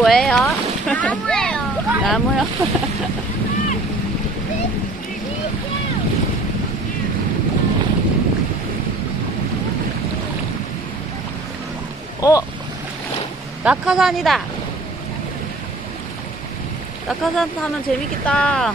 뭐예요? 나무예요. 나무요? 어? 낙하산이다. 낙하산 타면 재밌겠다.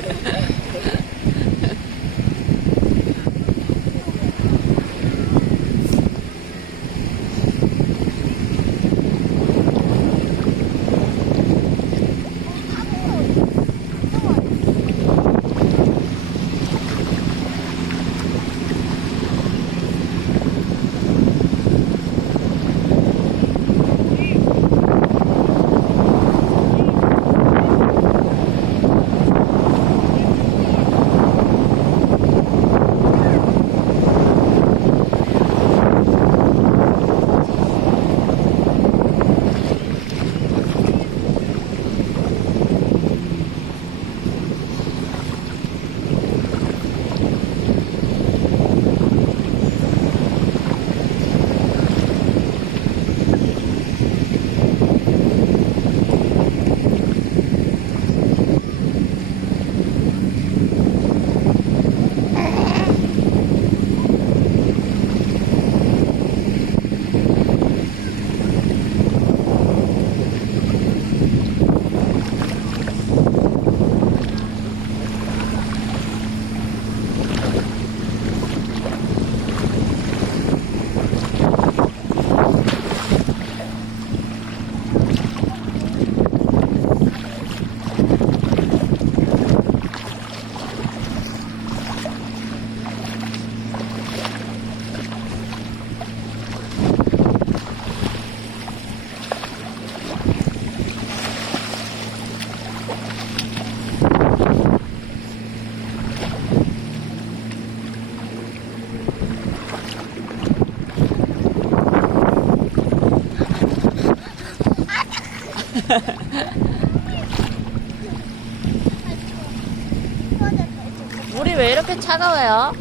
물이 왜 이렇게 차가워요?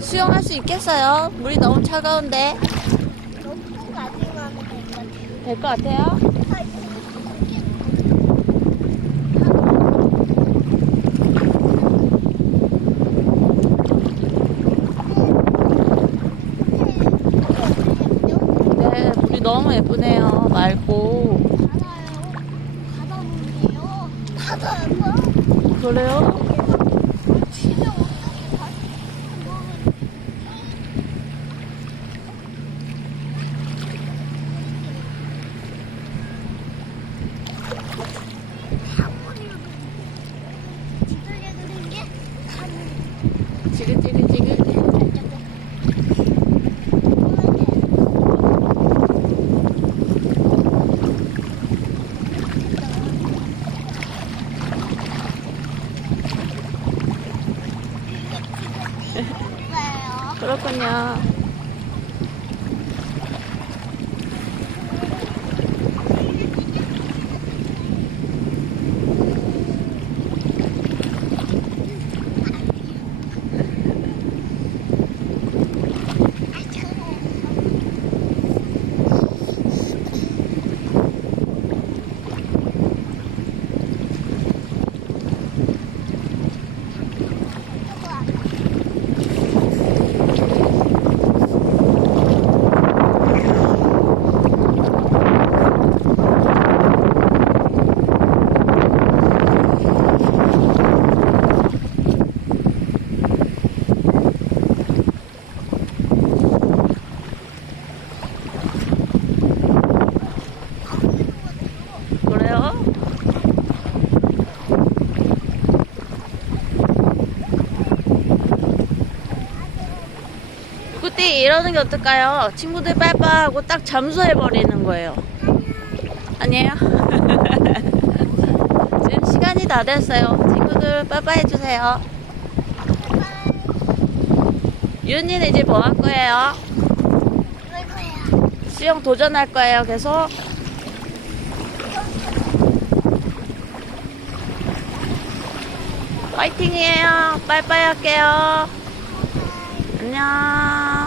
수영할 수 있겠어요? 물이 너무 차가운데. 될 것 같아요? 네, 물이 너무 예쁘네요. 맑고. 바다 물이에요. 바다예요. 그래요? 진짜 어떻게 다시 지글지글지글. 그렇군요. 띠 이러는 게 어떨까요? 친구들 빠이빠이하고 딱 잠수해버리는 거예요. 아니에요? 지금 시간이 다 됐어요. 친구들 빠이빠이 해주세요. 윤이는 이제 뭐 할 거예요? 수영 도전할 거예요, 계속. 파이팅이에요. 빠이빠이 할게요. 안녕.